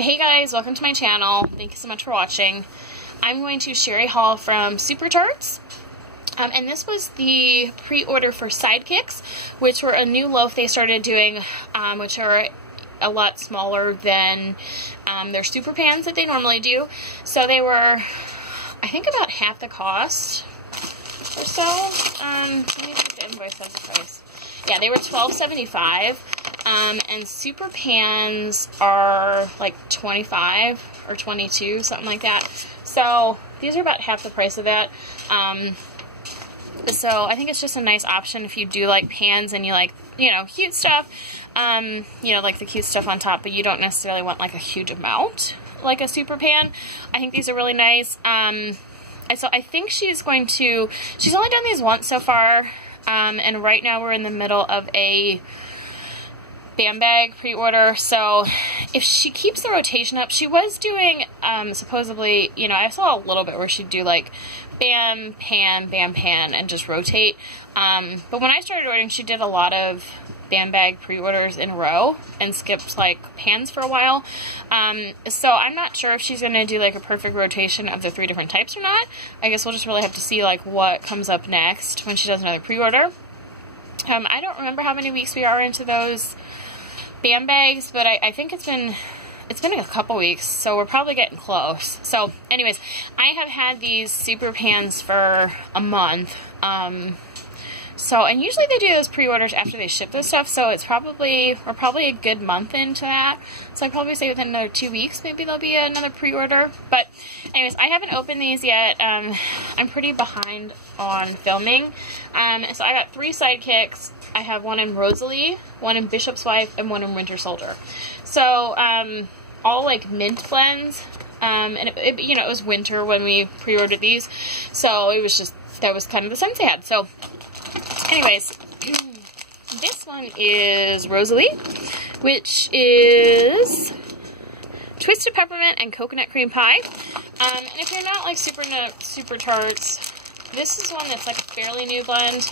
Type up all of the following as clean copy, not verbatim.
Hey guys, welcome to my channel. Thank you so much for watching. I'm going to share a haul from Super Tarts. And this was the pre-order for Sidekicks, which were a new loaf they started doing, which are a lot smaller than their super pans that they normally do. So they were, I think, about half the cost or so. Let me check the invoice of the price. Yeah, they were $12.75. And super pans are like $25 or $22, something like that. So these are about half the price of that. So I think it's just a nice option if you do like pans and you like, you know, cute stuff. You know, like the cute stuff on top, but you don't necessarily want like a huge amount, like a super pan. I think these are really nice. And so I think she's only done these once so far. And right now we're in the middle of a Bam Bag pre-order, so if she keeps the rotation up, she was doing, supposedly, you know, I saw a little bit where she'd do like bam, pan, and just rotate, but when I started ordering, she did a lot of Bam Bag pre-orders in a row and skipped like pans for a while, so I'm not sure if she's going to do like a perfect rotation of the 3 different types or not. I guess we'll just really have to see like what comes up next when she does another pre-order. I don't remember how many weeks we are into those Bam Bags, but I think it's been a couple weeks, so we're probably getting close. So anyways, I have had these super pans for a month, and usually they do those pre-orders after they ship this stuff, so we're probably a good month into that, so I'd probably say within another 2 weeks maybe there'll be another pre-order. But anyways, I haven't opened these yet. I'm pretty behind on filming, so I got 3 Sidekicks. I have one in Rosalie, one in Bishop's Wife, and one in Winter Soldier. So, all like mint blends, and you know, it was winter when we pre-ordered these, so it was just, that was kind of the sense they had. So, anyways, this one is Rosalie, which is Twisted Peppermint and Coconut Cream Pie. And if you're not like super Tarts, this is one that's like a fairly new blend,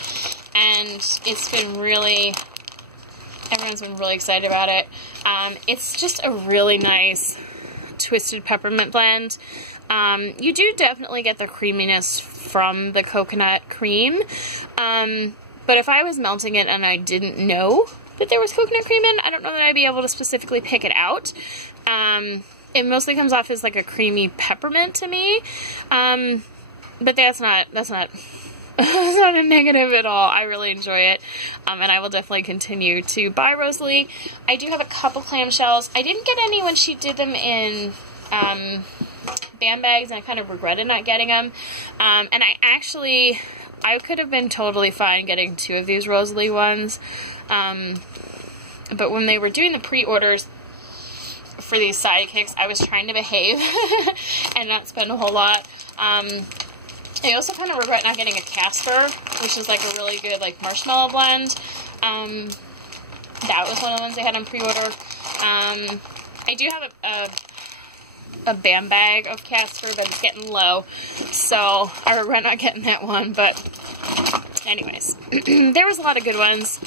and it's been everyone's been really excited about it. It's just a really nice twisted peppermint blend. You do definitely get the creaminess from the coconut cream, but if I was melting it and I didn't know that there was coconut cream in, I don't know that I'd be able to specifically pick it out. It mostly comes off as like a creamy peppermint to me, but that's not a negative at all. I really enjoy it, and I will definitely continue to buy Rosalie. I do have a couple clamshells. I didn't get any when she did them in Bam Bags, and I kind of regretted not getting them. And I could have been totally fine getting 2 of these Rosalie ones, but when they were doing the pre-orders for these Sidekicks, I was trying to behave and not spend a whole lot. I also kind of regret not getting a Casper, which is like a really good like marshmallow blend. That was one of the ones they had on pre-order. I do have a Bam Bag of Casper, but it's getting low, so I regret not getting that one. But anyways, there was a lot of good ones.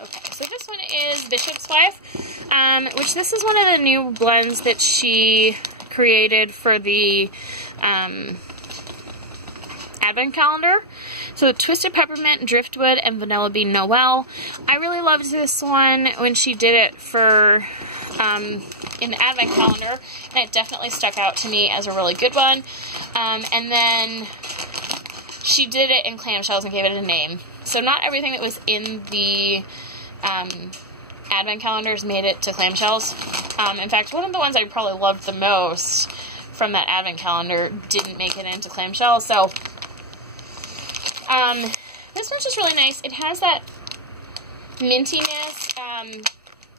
Okay, so this one is Bishop's Wife, which this is one of the new blends that she created for the Advent calendar. So Twisted Peppermint, Driftwood, and Vanilla Bean Noel. I really loved this one when she did it for in the Advent calendar, and it definitely stuck out to me as a really good one. And then she did it in clamshells and gave it a name. So not everything that was in the Advent calendars made it to clamshells. In fact, one of the ones I probably loved the most from that Advent calendar didn't make it into clamshells. So this one's just really nice. It has that mintiness.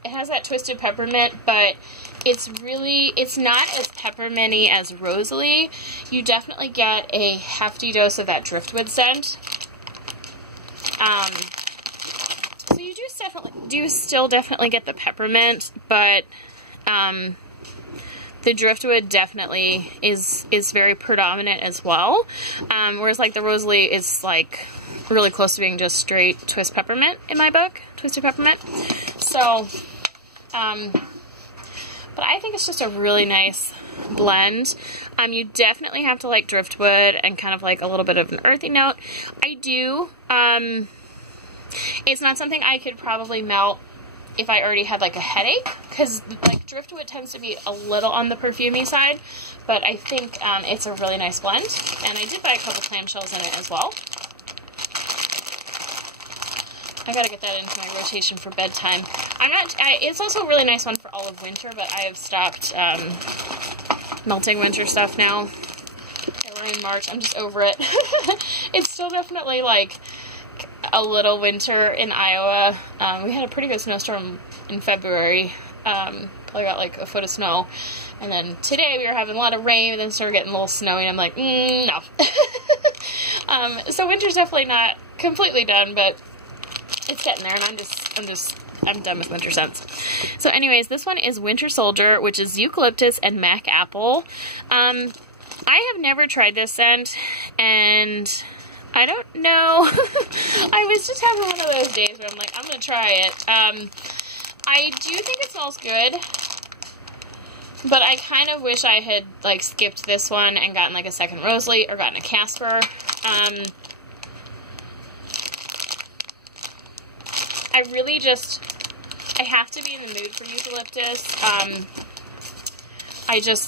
It has that twisted peppermint, but it's not as pepperminty as Rosalie. You definitely get a hefty dose of that driftwood scent. So you do still definitely get the peppermint, but the driftwood definitely is very predominant as well. Whereas like the Rosalie is like really close to being just straight twist peppermint in my book, twisted peppermint. So but I think it's just a really nice blend. You definitely have to like driftwood and kind of like a little bit of an earthy note. I do. It's not something I could probably melt if I already had like a headache, because like driftwood tends to be a little on the perfumey side, but I think it's a really nice blend. And I did buy a couple clamshells in it as well. I gotta get that into my rotation for bedtime. It's also a really nice one for all of winter, but I have stopped melting winter stuff now. We're in March, I'm just over it. It's still definitely like a little winter in Iowa. We had a pretty good snowstorm in February. Probably got like a foot of snow. And then today we were having a lot of rain, and then started getting a little snowy, and I'm like, no. So winter's definitely not completely done, but it's getting there, and I'm done with winter scents. So anyways, this one is Winter Soldier, which is eucalyptus and mac apple. I have never tried this scent, and I don't know. I was just having one of those days where I'm like, I'm going to try it. I do think it smells good, but I kind of wish I had like skipped this one and gotten like a second Rosely or gotten a Casper. I have to be in the mood for eucalyptus.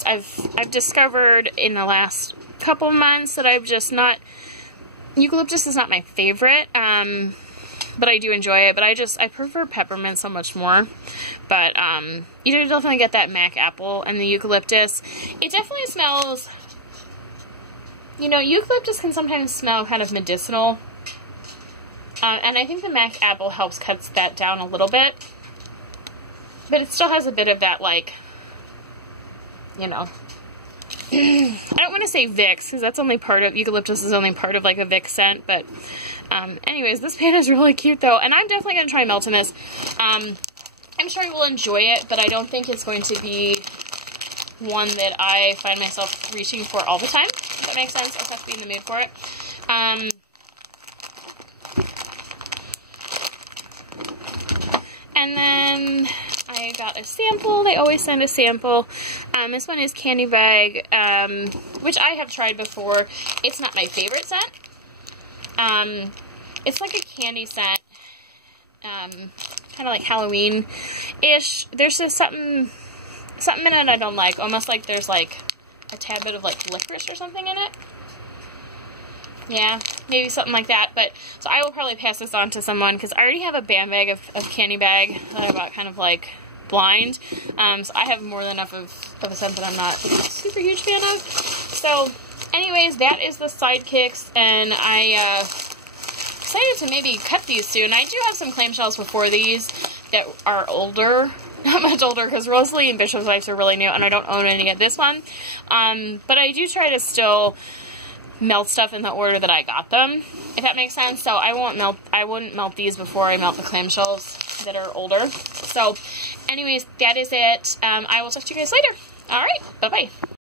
I've discovered in the last couple months that eucalyptus is not my favorite, but I do enjoy it. But I prefer peppermint so much more. But you definitely get that mac apple and the eucalyptus. It definitely smells, eucalyptus can sometimes smell kind of medicinal. And I think the mac apple cuts that down a little bit. But it still has a bit of that, like, I don't want to say Vicks, because that's only part of, eucalyptus is only part of, like, a Vicks scent. But, anyways, this pan is really cute, though. And I'm definitely going to try melting this. I'm sure you will enjoy it, but I don't think it's going to be one that I find myself reaching for all the time. If that makes sense. I just have to be in the mood for it. And then I got a sample. They always send a sample. This one is Candy Bag, which I have tried before. It's not my favorite scent. It's like a candy scent, kind of like Halloween-ish. There's just something in it I don't like. Almost like there's like a tad bit of like licorice or something in it. Yeah, maybe something like that. But so I will probably pass this on to someone, because I already have a band bag of Candy Bag that I bought kind of like blind. So I have more than enough of a scent that I'm not a super huge fan of. So anyways, that is the Sidekicks, and I excited to maybe cut these soon. I do have some clamshells before these that are older. Not much older, because Rosely and Bishop's Wives are really new, and I don't own any of this one. But I do try to still melt stuff in the order that I got them, if that makes sense. So I wouldn't melt these before I melt the clamshells that are older. So anyways, that is it. I will talk to you guys later. Alright, bye-bye.